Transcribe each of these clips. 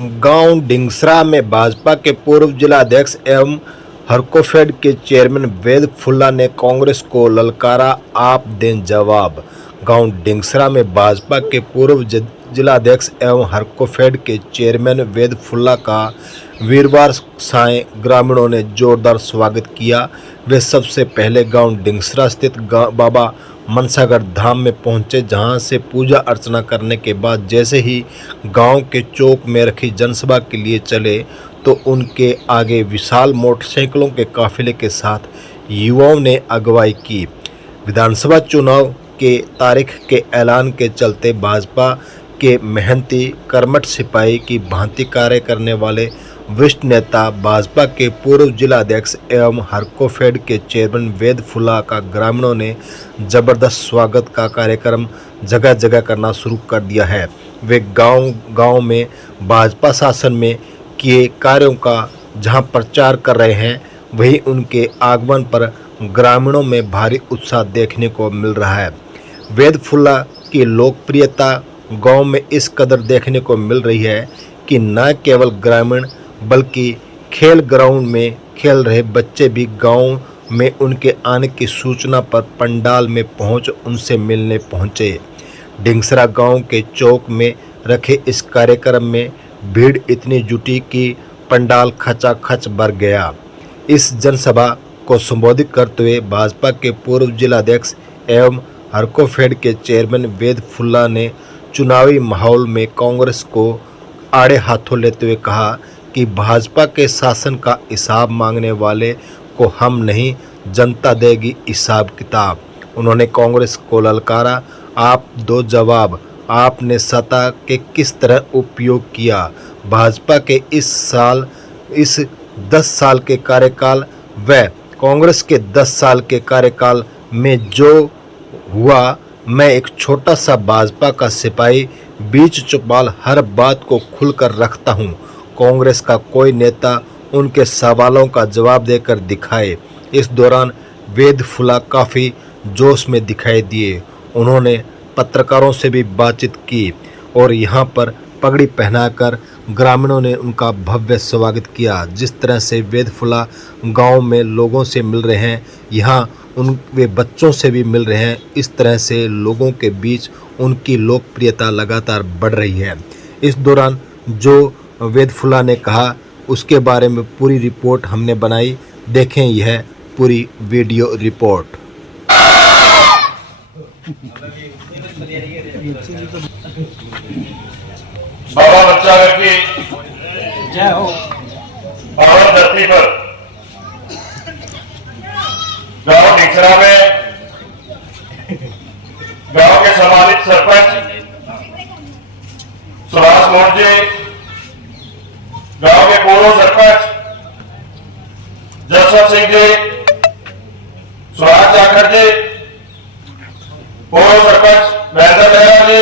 गांव डिंगसरा में भाजपा के पूर्व जिलाध्यक्ष एवं हरकोफेड के चेयरमैन वेद फुल्ला ने कांग्रेस को ललकारा, आप दें जवाब। गांव डिंगसरा में भाजपा के पूर्व जिलाध्यक्ष एवं हरकोफेड के चेयरमैन वेद फुल्ला का वीरवार सायं ग्रामीणों ने जोरदार स्वागत किया। वे सबसे पहले गांव डिंगसरा स्थित बाबा मनसागढ़ धाम में पहुंचे, जहां से पूजा अर्चना करने के बाद जैसे ही गांव के चौक में रखी जनसभा के लिए चले तो उनके आगे विशाल मोटरसाइकिलों के काफिले के साथ युवाओं ने अगुवाई की। विधानसभा चुनाव के तारीख के ऐलान के चलते भाजपा के मेहनती कर्मठ सिपाही की भांति कार्य करने वाले वरिष्ठ नेता, भाजपा के पूर्व जिलाध्यक्ष एवं हरकोफेड के चेयरमैन वेद फुल्ला का ग्रामीणों ने जबरदस्त स्वागत का कार्यक्रम जगह जगह करना शुरू कर दिया है। वे गांव में भाजपा शासन में किए कार्यों का जहां प्रचार कर रहे हैं, वहीं उनके आगमन पर ग्रामीणों में भारी उत्साह देखने को मिल रहा है। वेद फुल्ला की लोकप्रियता गांव में इस कदर देखने को मिल रही है कि न केवल ग्रामीण बल्कि खेल ग्राउंड में खेल रहे बच्चे भी गांव में उनके आने की सूचना पर पंडाल में पहुंच उनसे मिलने पहुंचे। डिंगसरा गांव के चौक में रखे इस कार्यक्रम में भीड़ इतनी जुटी कि पंडाल खचाखच भर गया। इस जनसभा को संबोधित करते हुए भाजपा के पूर्व जिलाध्यक्ष एवं हरकोफेड के चेयरमैन वेद फुल्ला ने चुनावी माहौल में कांग्रेस को आड़े हाथों लेते हुए कहा कि भाजपा के शासन का हिसाब मांगने वाले को हम नहीं, जनता देगी हिसाब किताब। उन्होंने कांग्रेस को ललकारा, आप दो जवाब। आपने सत्ता के किस तरह उपयोग किया? भाजपा के इस 10 साल के कार्यकाल व कांग्रेस के 10 साल के कार्यकाल में जो हुआ, मैं एक छोटा सा भाजपा का सिपाही, बीच चौपाल हर बात को खुलकर रखता हूं। कांग्रेस का कोई नेता उनके सवालों का जवाब देकर दिखाए। इस दौरान वेद फुल्ला काफ़ी जोश में दिखाई दिए। उन्होंने पत्रकारों से भी बातचीत की और यहां पर पगड़ी पहनाकर ग्रामीणों ने उनका भव्य स्वागत किया। जिस तरह से वेद फुल्ला गांव में लोगों से मिल रहे हैं, यहाँ वे बच्चों से भी मिल रहे हैं। इस तरह से लोगों के बीच उनकी लोकप्रियता लगातार बढ़ रही है। इस दौरान जो वेद फुल्ला ने कहा, उसके बारे में पूरी रिपोर्ट हमने बनाई। देखें यह पूरी वीडियो रिपोर्ट। बाबा मनसागढ़ की जय हो। पावन धरती पर गांव डिंगसरा में गांव के सम्मानित सरपंच सुभाष मोड़ जी, गांव के पूर्व सरपंच जसवंत सिंह जी, सुभाष जाखड़ जी, पूर्व सरपंच महेंद्र मेहरा जी,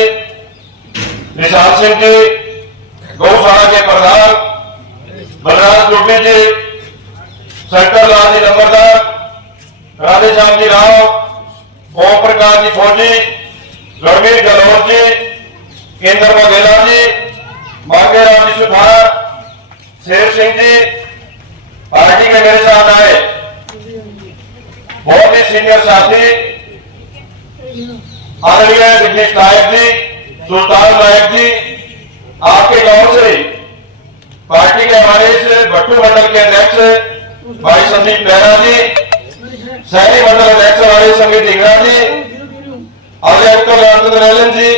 निशान सिंह जी, गौशाला के प्रधान बलराज गुड्डी जी, शंकर लाल जी नंबरदार, राधेश्याम जी राव, ओम प्रकाश जी फौजी, रणवीर गहलोत जी, केंद्र बघेला जी, मांगेराम जी सुधार, शेर सिंह जी पार्टी के मेरे साथ आए। बहुत ही सीनियर साथी आदरणीय दिनेश नायक जी, सुल्तान नायक जी, आपके गांव से पार्टी के हमारे इस भट्टू मंडल के अध्यक्ष भाई संदीप मेहरा जी, शहरी मंडल अध्यक्ष हमारे संगीत इंगरा जी, आदरणीय नरेलन जी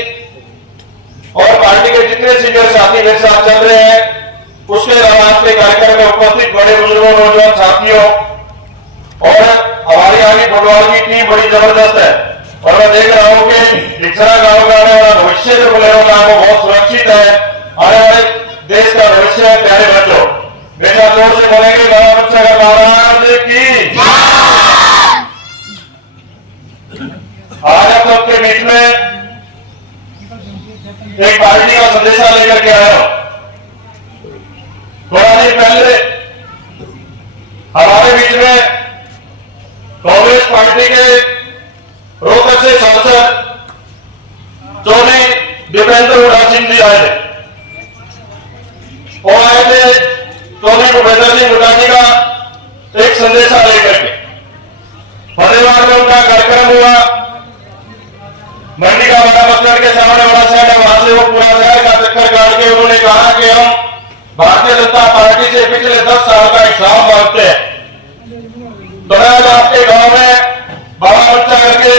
और पार्टी के जितने सीनियर साथी मेरे साथ चल रहे हैं, उसके अलावा आज के कार्यक्रम में उपस्थित बड़े बुजुर्गों, नौजवान साथियों और हमारी आगे फुटबॉल की टीम बड़ी जबरदस्त है। और मैं देख रहा हूं कि डिंगसरा गांव का आने वाला भविष्य जो बुलेरो का वो बहुत सुरक्षित है। आने वाले देश का भविष्य है। प्यारे बच्चों, मेरे साथ जोर से बोलेंगे बाबा मनसागढ़ महाराज की। आज आप सबके बीच में एक पार्टी का संदेशा लेकर के आया हूं। थोड़ा दिन पहले हमारे बीच में कांग्रेस पार्टी के रोहतक से सांसद चौधरी दीपेंद्र हुड्डा सिंह जी आए थे। मुख्यमंत्री भूपेंद्र सिंह हुड्डा जी का एक संदेशा लेकर के फतेहाबाद में उनका कार्यक्रम हुआ। मंडी का बड़ा बस्तर के सामने बड़ा शहर है, वहां से वो पूरा शहर का चक्कर काट के उन्होंने कहा कि हम भारतीय जनता पार्टी से पिछले 10 साल का हिसाब मांगते हैं। तो मैं आज आपके गांव में बाबा बच्चा करके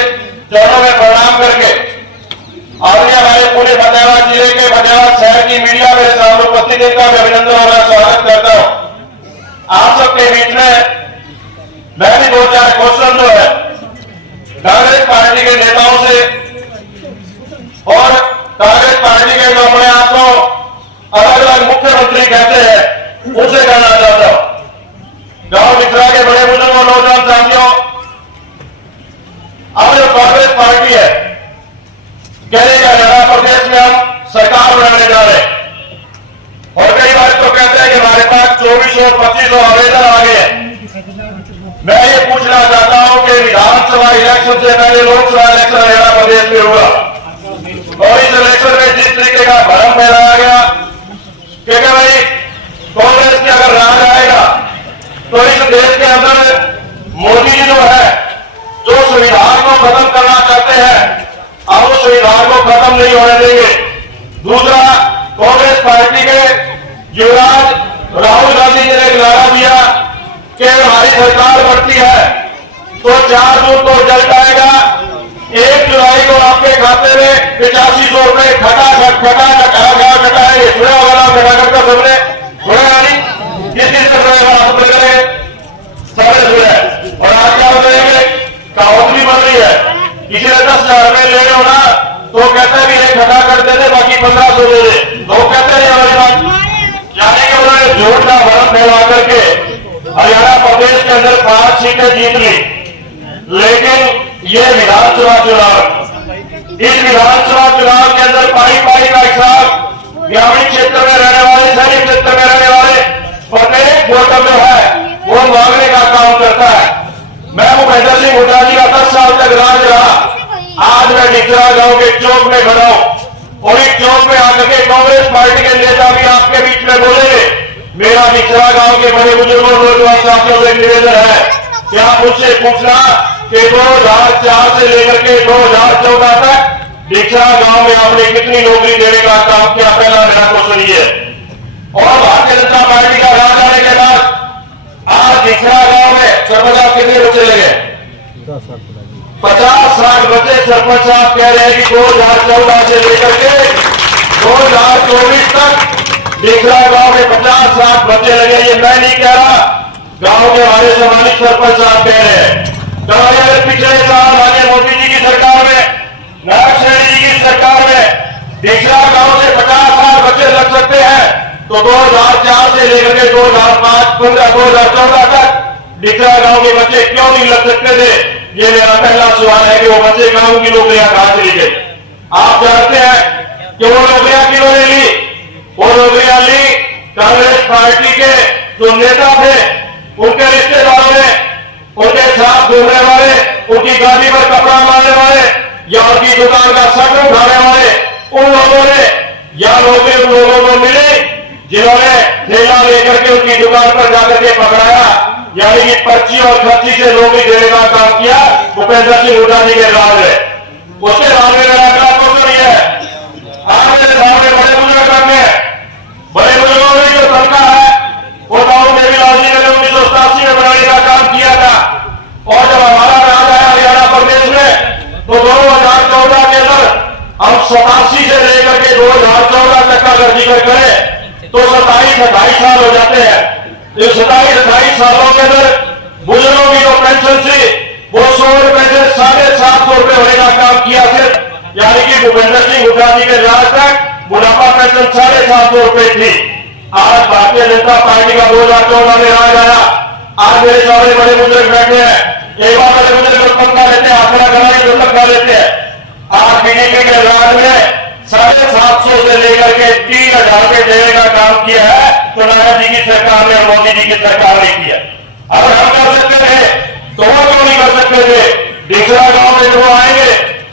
चरणों में प्रणाम करके और हमारे पूरे फतेहाबाद जिले के फतेहाबाद शहर की मीडिया मेरे सामने उपस्थित इनका भी अभिनंदन और स्वागत करता हूं। आप सबके बीच में मैं भी 2-4 क्वेश्चन जो है कांग्रेस पार्टी के नेताओं से और कांग्रेस पार्टी के जो अपने आप को अलग अलग मुख्यमंत्री कहते हैं उनसे कहना चाहता हूं। गांव मित्रा के बड़े बुजुर्गों, नौजवान साथियों, अब जो कांग्रेस पार्टी है कह रही है हरियाणा प्रदेश में हम सरकार बनाने जा रहे हैं और कई बार तो कहते हैं कि हमारे पास 2425 आवेदन आ गए हैं। मैं ये पूछना चाहता हूं कि विधानसभा इलेक्शन से पहले लोकसभा इलेक्शन हरियाणा प्रदेश में हुआ और इस इलेक्शन में जिस तरीके का भ्रम फैलाया गया कि भाई कांग्रेस की अगर राज आएगा तो इस देश के अंदर मोदी जी जो है जो संविधान को खत्म करना चाहते हैं अब उस संविधान को खत्म नहीं होने देंगे। दूसरा, कांग्रेस पार्टी के युवराज राहुल गांधी जी ने एक नारा दिया कि हमारी सरकार बढ़ती है तो 4 जून को रिजल्ट आएगा, 1 जुलाई को आपके खाते में 8500 रुपए खटाखट खटाएंगे। सुना होगा खटाखट का सबने सुना नहीं? किस से सबने सुना है। और आज क्या बताएंगे, कहावत भी बन रही है, किसी ने 10,000 रुपए ले लो ना तो कहते भी एक खटाखट दे दे, बाकी 1500 दे दे। लोग कहते हैं हमारी बात, यानी कि उन्होंने झूठ का भरम फैला करके हरियाणा प्रदेश के अंदर 5 सीटें जीत ली। लेकिन ये विधानसभा चुनाव, इस विधानसभा चुनाव के अंदर पाई का हिसाब ग्रामीण क्षेत्र में रहने वाले, शहरी क्षेत्र में रहने वाले प्रत्येक वोटर जो है वो मांगने का काम करता है। मैं भूपेंद्र सिंह हुड्डा जी का 10 साल तक राज रहा। आज मैं डिगरा गांव के चौक में खड़ा हूं और इस चौक में आकर के कांग्रेस पार्टी के नेता भी आपके बीच में बोलेंगे। मेरा डिगरा गांव के बड़े बुजुर्गों, नौजवान साथियों से निवेदन है कि आप मुझसे पूछना कि 2004 से लेकर के 2014 तक डिगरा गांव में आपने कितनी नौकरी देने का काम किया, पहला मेरा क्वेश्चन ये है। और भारतीय जनता पार्टी का राज आने के बाद आज डिगरा गांव में सरपंच आप कितने बच्चे लगे? 50-60 बच्चे सरपंच साहब कह रहे हैं कि 2014 से लेकर के 2024 तक डिगरा गांव में 50-60 बच्चे लगे। ये मैं नहीं कह रहा, गांव के हमारे सम्मानित सरपंच साहब कह रहे हैं। अगर पिछले साल आगे मोदी जी की सरकार में, नारायण रेड्डी जी की सरकार में डिगरा गांव से 50-60 बच्चे लग सकते हैं तो 2004 से लेकर के 2014 तक डिगरा गांव के बच्चे क्यों नहीं लग सकते थे? ये मेरा पहला सवाल है कि वो बच्चे कहां, उनकी नौकरियां कहां चली गई? आप जानते हैं कि वो नौकरियां किन्हों ने ली? वो नौकरियां ली कांग्रेस पार्टी के जो नेता थे, उनके रिश्तेदारों ने, उनके साथ घूमने वाले, उनकी गाड़ी पर कपड़ा मारने वाले या उनकी दुकान का शटर उठाने वाले उन लोगों ने, या नौकरी उन लोगों को मिली जिन्होंने ठेला लेकर के उनकी दुकान पर जाकर के पकड़ाया, यानी कि पर्ची और खर्ची से नौकरी देने का काम किया भूपेंद्र सिंह हुड्डा जी के राज है। उसके बाद में मेरा अगला क्वेश्चन यह है, आज मेरे सामने बड़े बुजुर्ग बैठे हैं, बड़े बुजुर्गों में जो तनखा है वो गांव में भी लालजी ने 1987 में बनाने का काम किया था और जब हमारा राज आया हरियाणा प्रदेश में तो 2014 के अंदर हम 87 से लेकर के 2014 तक का अगर जिक्र करें तो 27-28 साल हो जाते हैं। इस 27-28 सालों के अंदर बुजुर्गों की जो पेंशन थी वो 100 रुपए से 750 रुपए होने का काम किया सिर्फ, यानी कि भूपेंद्र सिंह हुड्डा जी के राज तक बुढ़ापा पेंशन 750 रुपए थी। आज भारतीय जनता पार्टी का 2014 में राज आया। आज मेरे सामने बड़े बुजुर्ग बैठे हैं, एक बार बड़े बुजुर्ग पंखा लेते हैं, आंकड़ा कराने जो तक खा लेते हैं। आज बीजेपी के राज में 750 से लेकर के 3000 रुपए देने का काम किया है तो नारायण जी की सरकार ने और मोदी जी की सरकार ने किया। अगर हम कर सकते थे तो वो क्यों नहीं कर सकते थे? डिगरा गांव में जो आएंगे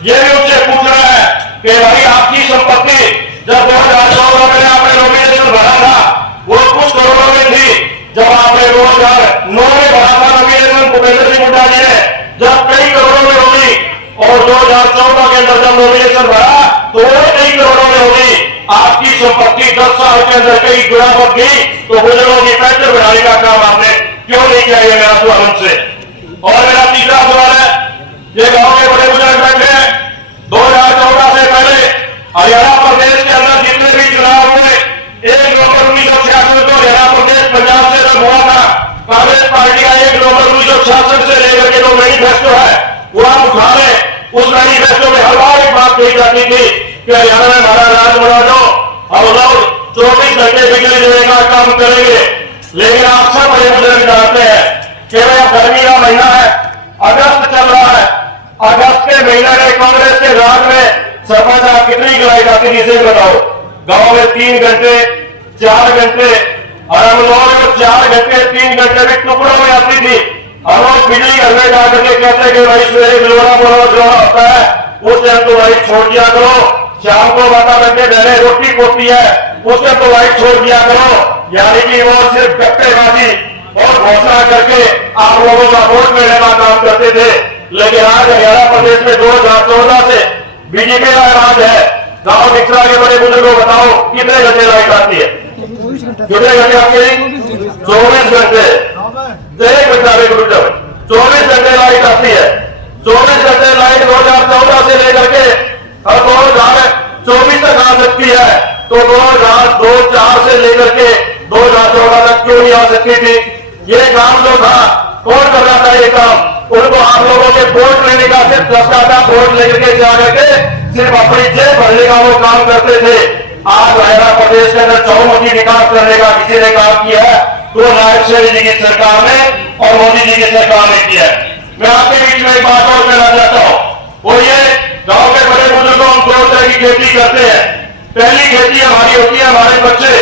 ये भी उनसे पूछना है कि भाई आपकी संपत्ति जब 2014 में आपने नॉमिनेशन भरा था वो कुछ करोड़ों में थी, 2014 के अंदर जब नॉमिनेशन भरा तो वो कई करोड़ों में होगी। आपकी संपत्ति 10 साल के अंदर कई गुना बढ़ गई, तो बुजुर्गों की पेंशन बढ़ाने का काम आपने क्यों नहीं किया? ये मेरा सवाल उनसे। और मेरा तीसरा सवाल है, ये गांव के बड़े बुजुर्ग बैठे हैं, 2014 से पहले हरियाणा प्रदेश के अंदर जितने भी चुनाव हुए, 1 नवंबर 1966 को हरियाणा प्रदेश पंजाब से अलग हुआ था। कांग्रेस पार्टी का 1 नवंबर 1966 से लेकर के जो मैनिफेस्टो है वो आप उठा लें। उस मैनिफेस्टो में हर बार एक बात कही जाती थी कि हरियाणा में हमारा राज बना दो, हम लोग 24 घंटे बिजली देने का काम करेंगे। लेकिन आप सब बड़े बुजुर्ग जानते हैं कि भाई गर्मी का महीना है, अगस्त चल रहा है, अगस्त के महीने में कांग्रेस के राज में सरपंच आप कितनी गिलाई जाती थी इसे बताओ? गांव में 3 घंटे 4 घंटे, और हम लोग 4 घंटे 3 घंटे भी टुकड़ों में आती थी। हम लोग बिजली घर में जाकर के कहते कि भाई सवेरे गिलोरा होता है, उस टाइम तो भाई छोड़ दिया करो, शाम को 12 घंटे पहले रोटी पोती है, उस टाइम तो भाई छोड़ दिया करो। यानी कि वो सिर्फ गप्पेबाजी और घोषणा करके आप लोगों का वोट मिलने का काम करते थे। लेकिन आज हरियाणा प्रदेश में 2014 से बीजेपी का राज है। गांव डिक्सरा के बड़े बुजुर्गों को बताओ कितने घंटे लाइट आती है? कितने घंटे आपके? 24 घंटे। 24 घंटे लाइट आती है। 24 घंटे लाइट 2014 से लेकर के 2024 तक आ सकती है, तो 2002-4 से लेकर के 2014 तक क्यों नहीं आ सकती थी? ये काम जो था कौन कर रहा था? ये काम उनको आप लोगों के वोट लेने का, सिर्फ 10 का वोट लेकर के जाकर के सिर्फ अपनी जेब भरने का वो काम करते थे। आज हरियाणा प्रदेश के अंदर चौमुखी विकास करने का किसी ने काम किया है तो नायब सिंह जी की सरकार ने और मोदी जी की सरकार ने किया है। मैं आपके बीच में एक बात और कहना चाहता हूं, वो ये गांव के बड़े बुजुर्गों हम 2 तरह की खेती करते हैं। पहली खेती हमारी होती है हमारे बच्चे।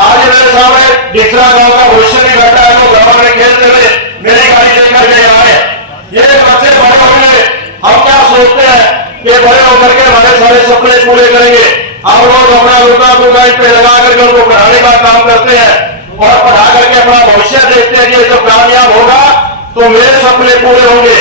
आज मेरे सामने डिक्सरा गांव का भविष्य भी बैठा है, वो गांव में खेलते हुए मेरी गाड़ी लेकर के आए। ये बच्चे बड़े होंगे, हम क्या सोचते हैं कि बड़े होकर के हमारे सारे सपने पूरे करेंगे। हम लोग अपना रुपया टुका पे लगा करके उनको पढ़ाने का काम करते हैं और पढ़ा करके अपना भविष्य देखते हैं कि जब कामयाब होगा तो मेरे सपने पूरे होंगे।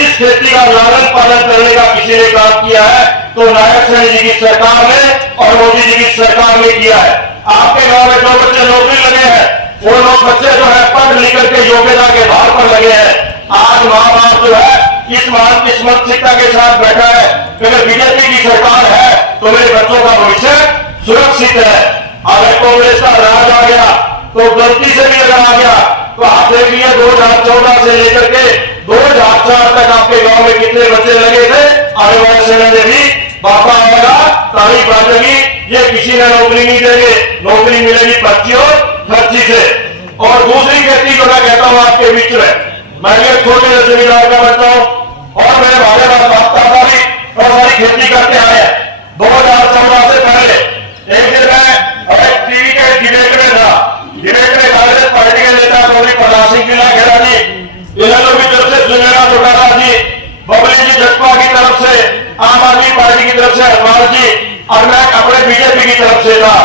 इस खेती का लालन पालन करने का किसी ने काम किया है तो नायब सिंह जी की सरकार ने और मोदी जी की सरकार ने किया है। आपके गांव में जो बच्चे नौकरी लगे हैं, वो लोग बच्चे जो है पढ़ लिख करके योग्यता के भार पर लगे हैं। आज माँ बाप जो है इस मान किस्मत शिक्षा के साथ बैठा है, अगर बीजेपी की सरकार है तो मेरे बच्चों का भविष्य सुरक्षित है। अगर कांग्रेस का राज आ गया तो गलती से भी अगर आ गया तो आप देखिए 2014 से लेकर के 2004 तक आपके गांव में कितने बच्चे लगे थे। आने वाले समय में भी बापा आएगा, तारीफ बाजेगी, ये किसी ने नौकरी नहीं देंगे, नौकरी मिलेगी पर्ची और खर्ची से। और दूसरी खेती जो मैं कहता हूं आपके बीच में, मैं ये छोटे से जमींदार का बच्चा हूं और मेरे भाई बाप दादा भी बहुत सारी खेती करके आए हैं। 2014 से पहले एक दिन मैं टीवी के डिबेट में था, डिबेट में कांग्रेस पार्टी के नेता गौरी प्रसाद सिंह जी घेरा जी, इन्होंने भी तरफ से सुनेरा चौटाला जी, बबली जी जसपा की तरफ से, आम आदमी पार्टी की तरफ से हनुमान जी, और मैं अपने बीजेपी की तरफ से था।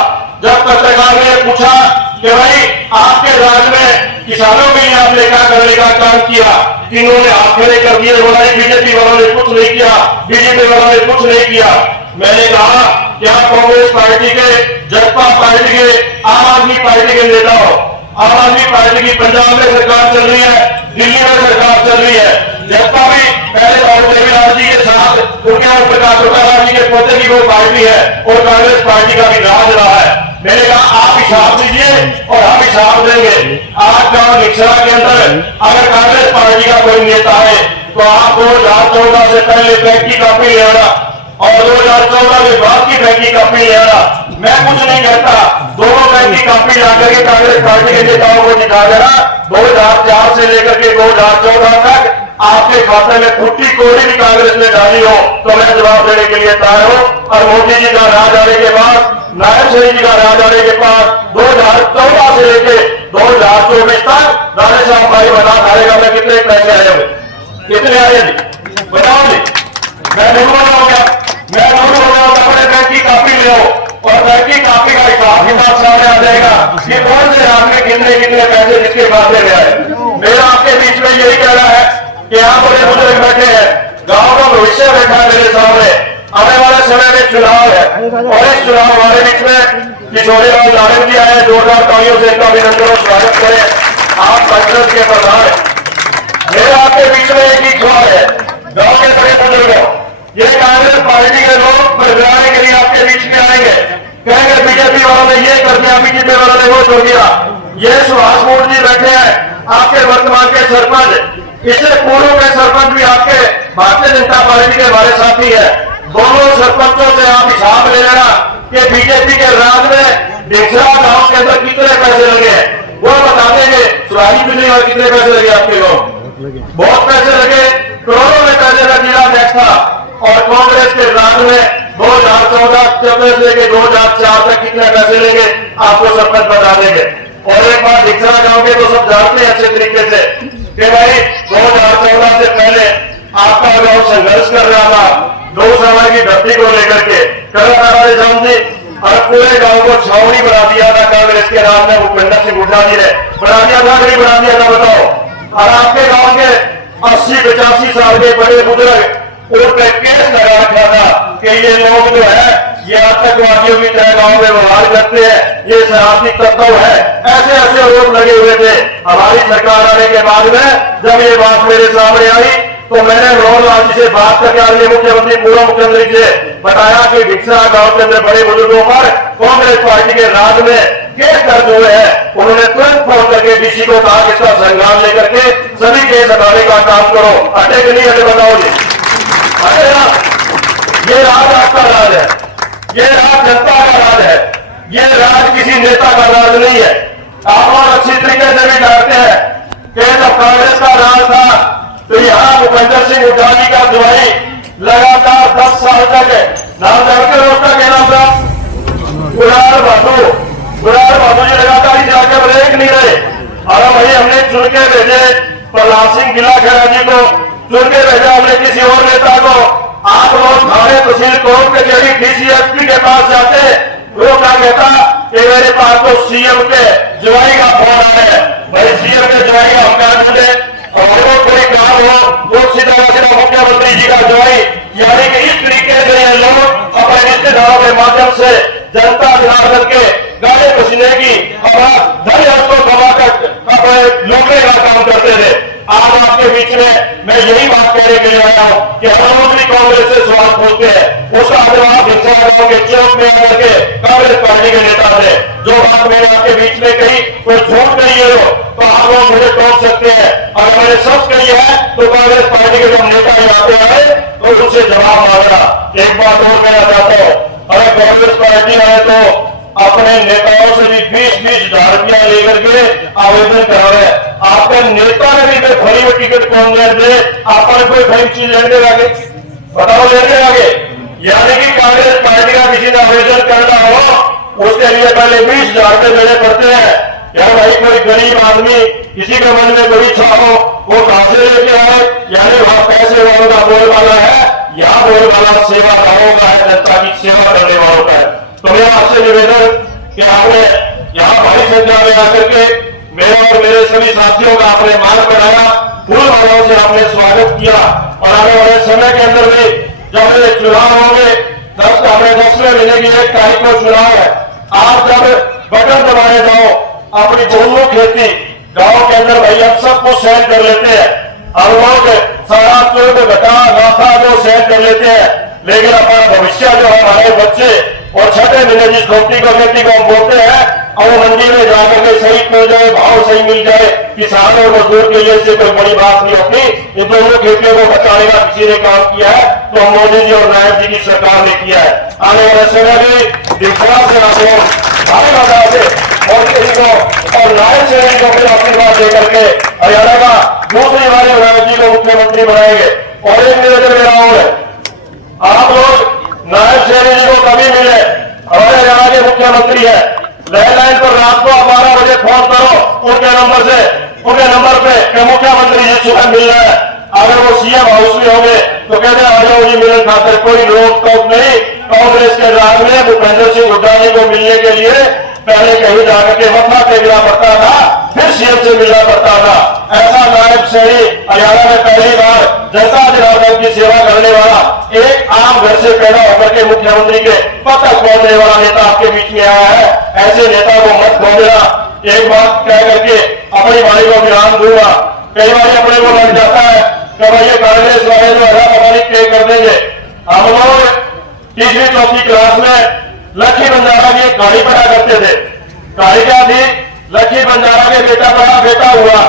जब पत्रकार ने पूछा कि भाई आपके राज्य में किसानों के लिए आपने क्या करने का काम किया, तीनों ने हाथ खड़े कर दिए, बोला बीजेपी वालों ने कुछ नहीं किया, बीजेपी वालों ने कुछ नहीं किया। मैंने कहा कि आप कांग्रेस पार्टी के, जसपा पार्टी के, आम आदमी पार्टी के नेता हो। आम आदमी पार्टी की पंजाब में सरकार चल रही है, दिल्ली में सरकार चल रही है। जसपा भी पहले राहुल देवीलाल जी के साथ उनके प्रकाश चौटाला जी के पोते की कोई पार्टी है और कांग्रेस पार्टी का भी राज रहा है। मैंने कहा आप हिसाब दीजिए और हम हिसाब देंगे। आज गांव डिक्सरा के अंदर अगर कांग्रेस पार्टी का कोई नेता है तो आप 2014 से पहले बैंक की कॉपी ले आना और 2014 के बाद की बैंक की कॉपी ले आना। मैं कुछ नहीं कहता, दोनों बैंक की कॉपी लाकर के कांग्रेस पार्टी के नेताओं को दिखा देना। 2004 से लेकर के 2014 तक आपके खाते में फुट्टी कोड़ी भी कांग्रेस ने डाली हो तो मैं जवाब देने के लिए तैयार हूं। और मोदी जी का राज आने के बाद, नायब सिंह जी का राज आने के बाद 2014 से लेके 2024 तक राजे साहब भाई बता पाएगा मैं कितने पैसे आए हुए, कितने आए जी बताओ जी। मैं नूर हो गया, मैं नूर हो गया, अपने बैंक की कॉपी ले आओ और बैंक की कॉपी का हिसाब सामने आ जाएगा कि कौन से राज में कितने कितने पैसे जिसके खाते में आए। मेरा आपके बीच में यही कहना है कि आप बड़े बुजुर्ग बैठे हैं, गाँव का भविष्य बैठा है मेरे सामने। आने वाले समय में चुनाव है और इस चुनाव हमारे बीच में किशोरीलाल नारायण जी आए। जोरदार तालियों से इनका अभिनंदन और स्वागत करें। आप पंचायत के प्रधान, मेरा आपके बीच में एक ही सवाल है। गांव के बड़े बुजुर्गों, ये कांग्रेस पार्टी के लोग बरगलाने के लिए आपके बीच में आएंगे, कहेंगे बीजेपी वालों ने ये कर दिया, बीजेपी वालों ने वो कर दिया। ये सुभाष मोड़ जी बैठे हैं, आपके वर्तमान के सरपंच, इससे पूर्व के सरपंच भी आपके भारतीय जनता पार्टी के हमारे साथी है। दोनों सरपंचों से आप हिसाब ले लेना कि बीजेपी के राज में ढिंगसरा गांव के अंदर कितने पैसे लगे, वो बता देंगे। सुराही बिजली और कितने पैसे लगे आपके गांव? बहुत पैसे लगे, करोड़ों में पैसे का जिला टैक्स था। और कांग्रेस के राज में 2014 से लेकर 2004 तक कितने पैसे लेंगे आपको सरपंच बता देंगे। और एक बात ढिंगसरा गांव के तो सब जानते हैं अच्छे तरीके से कि भाई 2014 से पहले आपका गांव संघर्ष कर रहा था 2 समय की भर्ती को लेकर के, जी और पूरे गांव को छावनी बना दिया था कांग्रेस के राज में। भूपेंद्र सिंह हुड्डा जी ने बना दिया था, नहीं बना दिया था बताओ? और आपके गांव के 80-85 साल के बड़े बुजुर्ग उन पर केस लगा रखा था कि ये लोग जो है ये आतंकवादियों की तरह गांव में व्यवहार करते हैं, ये शरारती तत्व है, ऐसे ऐसे आरोप लगे हुए थे। हमारी सरकार आने के बाद में जब ये बात मेरे सामने आई तो मैंने मनोहर लाल जी से बात करके आदरणीय मुख्यमंत्री, पूर्व मुख्यमंत्री से बताया कि ढिंगसरा गांव के अंदर बड़े बुजुर्गों पर कांग्रेस पार्टी के राज में केस दर्ज हुए हैं। उन्होंने तुरंत फोन करके डीसी को कहा कि इसका संज्ञान लेकर के सभी केस हटाने का काम करो। हटे कि नहीं हटे बताओ जी? हटे ना? ये राज आपका राज है, ये राज जनता का राज है, ये राज किसी नेता का राज नहीं है। आप लोग अच्छी तरीके से भी जानते हैं कि जब कांग्रेस का राज था तो यहां भूपेंद्र सिंह हुड्डा जी का दवाई लगातार 10 साल तक नाम जानते हो उसका क्या नाम था? गुलाल बहादुर जी लगातार इस इलाके में एक नहीं रहे। और वही हमने चुन के भेजे प्रहलाद सिंह गिला खेड़ा जी को, चुन के भेजा हमने किसी और नेता को। आप लोग थाने तहसील कोर्ट कचहरी डीसीएसपी के पास जाते, वो क्या कहता कि मेरे पास तो सीएम के जवाई का फोन आया है। भाई सीएम के जवाई का हम क्या ढूंढे? और वो कोई काम हो वो सीधा मुख्यमंत्री जी का जवाई। यानी कि इस तरीके से ये लोग अपने रिश्तेदारों के माध्यम से जनता जनार्दन के गाले पसीने की धन को कमाकर अपने लूटने का काम करते थे। आज आपके बीच में मैं यही बात कहने के लिए आया हूं कि हम लोग भी कांग्रेस से सवाल पूछते हैं, उसका जवाब ढिंगसरा गांव के चौक में आकर के कांग्रेस पार्टी के नेता ने जो बात मैंने आपके बीच में कही, कोई झूठ कही है तो आप लोग मुझे टोक सकते हैं। अगर मैंने सच कही है तो कांग्रेस पार्टी के जब नेता यहाँ पे आए तो उनसे जवाब मांगना। एक बात और कहना चाहता हूँ, अगर कांग्रेस पार्टी आए तो अपने नेताओं से भी 20-20 हजार रुपया लेकर के आवेदन करावे। आपके नेता ने भी खड़ी हुई टिकट कौन दे, आपने कोई खरीद चीज लेने लगे बताओ, लेने लगे? यानी कि कांग्रेस पार्टी का किसी ने आवेदन करना हो उसके लिए पहले 20 हजार रुपये देने पड़ते हैं। यार भाई कोई गरीब आदमी किसी के मन में कोई इच्छा हो वो कहां से लेके आए? यानी वहां पैसे वालों का बोलबाला है, यहाँ बोलबाला सेवादारों का है, जनता की सेवा करने वालों का है। तो मेरा आपसे निवेदन कि आपने यहाँ बड़ी संख्या में आकर के मेरा और मेरे सभी साथियों का आपने मान बनाया, फूल मालाओं से आपने स्वागत किया। और आने वाले समय के अंदर भी जब मेरे चुनाव होंगे 10वें महीने की 1 तारीख को चुनाव है, आप जब बटन दबाने जाओ अपनी बहुमुख खेती गांव के अंदर भाई हम सब कुछ सहन कर लेते हैं, हम लोग सारा चोट घटा गाथा जो सहन कर लेते हैं, लेकिन अपना भविष्य जो हमारे बच्चे और 6वें महीने जिस खेती को हम बोलते हैं और वो मंडी में जाकर के सही मिल जाए, भाव सही मिल जाए, किसान और मजदूर के लिए से कोई बड़ी बात नहीं होती। इन दोनों खेतियों को बचाने का किसी ने काम किया है तो मोदी जी और नायब जी की सरकार ने किया है। आने वाले समय में ढिंगसरा से भाई माता से और किसी को और नायब से को फिर आशीर्वाद देकर के हरियाणा का दूसरी बार नायब जी को मुख्यमंत्री बनाएंगे। और एक निवेदन मेरा और है, आप लोग नायब शहरी जी को कभी मिले, हमारे हरियाणा के मुख्यमंत्री है, लैंडलाइन पर रात को 12 बजे फोन करो उनके नंबर पे कि मुख्यमंत्री जी सुबह मिल रहा है। अगर वो सीएम हाउस में होंगे तो कहते आ जाओ जी मिलने खातिर, कोई रोक टोक नहीं। कांग्रेस के राज में भूपेंद्र सिंह हुड्डा जी को मिलने के लिए पहले कहीं जाकर के मथा टेकना पड़ता था, फिर सीएम से मिलना पड़ता था। ऐसा नायब श्रेणी हरियाणा में पहली बार जनता जनार्दन की सेवा करने वाला एक आम घर से पैदा होकर के मुख्यमंत्री के पद तक पहुंचने वाला नेता आपके बीच में आया है। ऐसे नेता को मत खो देना। एक बात कह करके अपनी वाणी को विराम दूंगा। कई बार अपने को लग जाता है कि भाई ये कांग्रेस वाले जो है पता नहीं क्या कर देंगे। हम लोग तीसरी चौथी क्लास में लक्ष्मी बंजारा की एक कहानी पढ़ा करते थे। कहानी क्या थी? लक्ष्मी बंजारा के बेटा बड़ा बेटा हुआ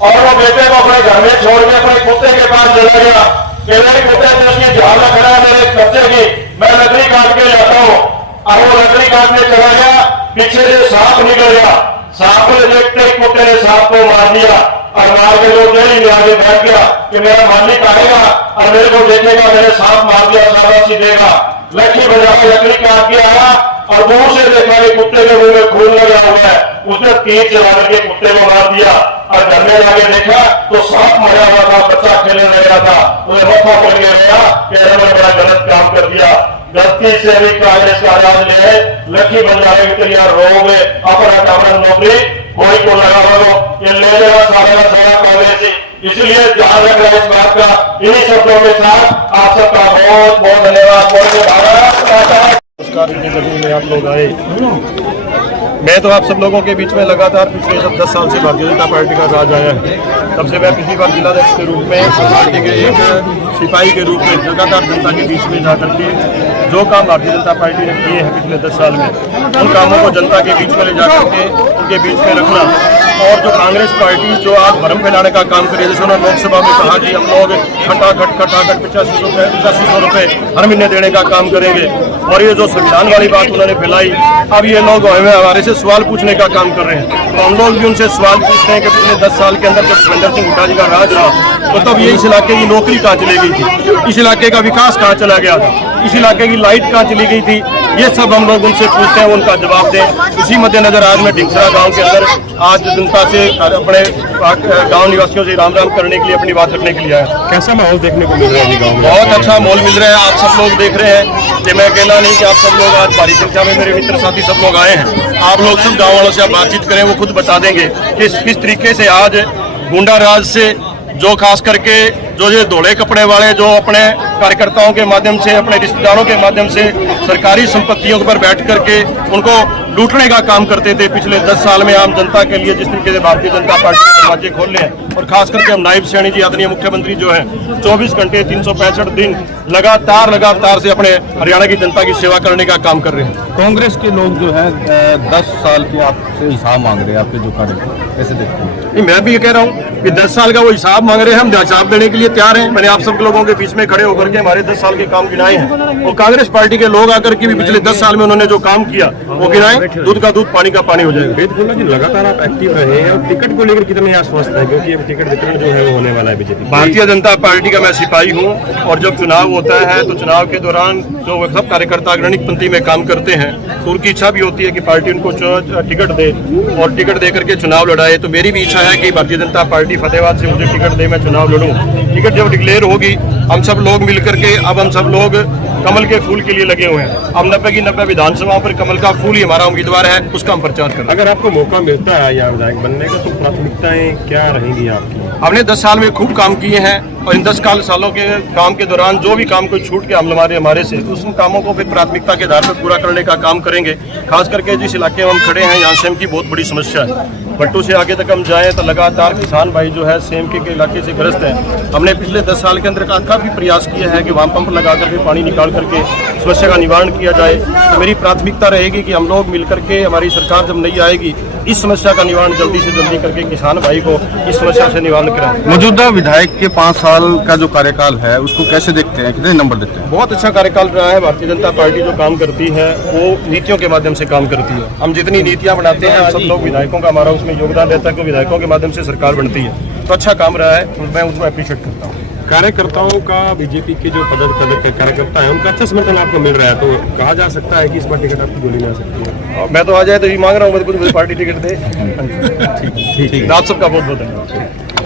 और वो बेटे को अपने घर में छोड़ के अपने कुत्ते के पास चला गया। मेरे कुत्ते ने उसकी झाल खड़ा है मेरे बच्चे की, मैं लकड़ी काट के लाता हूँ। और वो लकड़ी काटने चला गया, पीछे से सांप निकल गया। सांप को देखते ही कुत्ते ने सांप को मार दिया और मार के लोग जेल में आगे बैठ गया कि मेरा मालिक आएगा और मेरे को देखेगा मैंने सांप मार दिया, शाबाशी देगा। लक्ष्मी बंजारा लकड़ी काट के आया और दूर से देखा कि कुत्ते के मुंह में खून लगा हुआ है। उसने तीर चला करके कुत्ते को मार दिया और घर में जाके देखा तो सांप मरा हुआ था, बच्चा खेलने लगा था। उन्हें मौका पड़ गया कि मैंने बड़ा गलत काम कर दिया। गलती से भी कांग्रेस का राज ले लक्ष्मी बंजारे के लिए रोग अपना कामन नौकरी कोई को लगा लो, ये ले लेगा सारा कांग्रेसी। इसलिए ध्यान रखना इस बात का। इन्हीं शब्दों के साथ आप सबका बहुत बहुत धन्यवाद। नमस्कार, इतनी गर्मी में आप लोग आए। मैं तो आप सब लोगों के बीच में लगातार पिछले 10 साल से भारतीय जनता पार्टी का राज आया है। तब से मैं पिछली बार जिलाध्यक्ष के रूप में पार्टी के एक सिपाही के रूप में लगातार जनता के बीच में जाकर के जो काम भारतीय जनता पार्टी ने किए हैं पिछले 10 साल में, उन कामों को जनता के बीच में ले जाकर के उनके बीच में रखना। और जो कांग्रेस पार्टी जो आज भ्रम फैलाने का काम करी, जैसे उन्होंने लोकसभा में कहा कि हम लोग खटाखट 8500 रुपये हर महीने देने का काम करेंगे, और ये जो संविधान वाली बात उन्होंने फैलाई, अब ये लोग हमारे से सवाल पूछने का काम कर रहे हैं। तो हम लोग भी उनसे सवाल पूछते हैं कि पिछले 10 साल के अंदर जब भूपेंद्र सिंह हुड्डा जी का राज रहा तो तब ये इस इलाके की नौकरी कहाँ चली गई थी, इस इलाके का विकास कहाँ चला गया था, इस इलाके की लाइट कहाँ चली गई थी, ये सब हम लोग उनसे पूछते हैं, उनका जवाब दें। इसी मद्देनजर आज मैं ढिंगसरा गांव के अंदर आज जनता से अपने गांव निवासियों से राम करने के लिए अपनी बात रखने के लिए आया। कैसा माहौल देखने को मिल रहा है गाँव में? बहुत अच्छा माहौल मिल रहा है। आप सब लोग देख रहे हैं कि मैं अकेला नहीं कि आप सब लोग आज भारी संख्या में मेरे मित्र साथी सब लोग आए हैं। आप लोग सब गाँव वालों से आप बातचीत करें, वो खुद बता देंगे कि किस तरीके से आज गुंडा राज से जो खास करके जो ये धोले कपड़े वाले जो अपने कार्यकर्ताओं के माध्यम से अपने रिश्तेदारों के माध्यम से सरकारी संपत्तियों पर बैठ करके उनको लूटने का काम करते थे, पिछले 10 साल में आम जनता के लिए जिस तरीके से भारतीय जनता पार्टी के दरवाजे खोल रहे हैं। और खास करके हम नायब श्रेणी जी आदरणीय मुख्यमंत्री जो हैं 24 घंटे 365 दिन लगातार से अपने हरियाणा की जनता की सेवा करने का काम कर रहे हैं। कांग्रेस के लोग जो है 10 साल के आपसे हिसाब मांग रहे हैं, आपके जो कार्य कैसे देखते हैं? नहीं, मैं भी ये कह रहा हूँ कि 10 साल का वो हिसाब मांग रहे हैं, हम हिसाब देने के लिए तैयार हैं। मैंने आप सब लोगों के बीच में खड़े होकर के हमारे 10 साल के काम गिनाए हैं, और कांग्रेस पार्टी के लोग आकर के भी पिछले 10 साल में उन्होंने जो काम किया वो गिनाए, दूध का दूध पानी का पानी हो जाएगा। वेद फुल्ला जी, लगातार आप एक्टिव रहे हैं और टिकट को लेकर कितने आश्वस्त है, क्योंकि अब टिकट वितरण जो है वो होने वाला है बीजेपी? भारतीय जनता पार्टी का मैं सिपाही हूँ, और जब चुनाव होता है तो चुनाव के दौरान जो सब कार्यकर्ता अग्रणिक पंक्ति में काम करते हैं तो उनकी इच्छा भी होती है कि पार्टी उनको टिकट दे और टिकट दे करके चुनाव लड़ाए। तो मेरी भी इच्छा है कि भारतीय जनता पार्टी फतेहाबाद से मुझे टिकट दे, मैं चुनाव लड़ूं। टिकट जब डिक्लेयर होगी हम सब लोग मिल करके, अब हम सब लोग कमल के फूल के लिए लगे हुए हैं। अब 90 की 90 विधानसभाओं पर कमल का फूल ही हमारा उम्मीदवार है, उसका हम प्रचार करें। अगर आपको मौका मिलता है यहाँ विधायक बनने का तो प्राथमिकताएं क्या रहेंगी आपकी? हमने 10 साल में खूब काम किए हैं, और इन 10 सालों के काम के दौरान जो भी काम कोई छूट के हमारे से तो उन कामों को फिर प्राथमिकता के आधार पर पूरा करने का काम करेंगे। खास करके जिस इलाके में हम खड़े हैं यहाँ सेम की बहुत बड़ी समस्या है। भट्टू से आगे तक हम जाएं तो लगातार किसान भाई जो है सेम के इलाके से ग्रस्त हैं। हमने पिछले 10 साल के अंदर काफी प्रयास किया है कि वहाँ पंप लगा करके पानी निकाल करके समस्या का निवारण किया जाए। तो मेरी प्राथमिकता रहेगी कि हम लोग मिल करके, हमारी सरकार जब नहीं आएगी, इस समस्या का निवारण जल्दी से जल्दी करके किसान भाई को इस समस्या से निवारण कराएं। मौजूदा विधायक के 5 साल का जो कार्यकाल है उसको कैसे देखते हैं, कितने नंबर देते हैं? बहुत अच्छा कार्यकाल रहा है। भारतीय जनता पार्टी जो काम करती है वो नीतियों के माध्यम से काम करती है। हम जितनी नीतियां बनाते हैं सब लोग विधायकों का हमारा उसमें योगदान रहता है, क्योंकि विधायकों के माध्यम से सरकार बनती है। तो अच्छा काम रहा है, मैं उसको अप्रिशिएट करता हूँ। कार्यकर्ताओं का, बीजेपी के जो कार्यकर्ता है उनका अच्छा समर्थन आपको मिल रहा है, तो कहा जा सकता है कि इस बार टिकट आपकी गोली में आ सकती है? मैं तो आ जाए तो ये मांग रहा हूँ, मुझे पार्टी टिकट दे। ठीक, आप सबका बहुत बहुत धन्यवाद।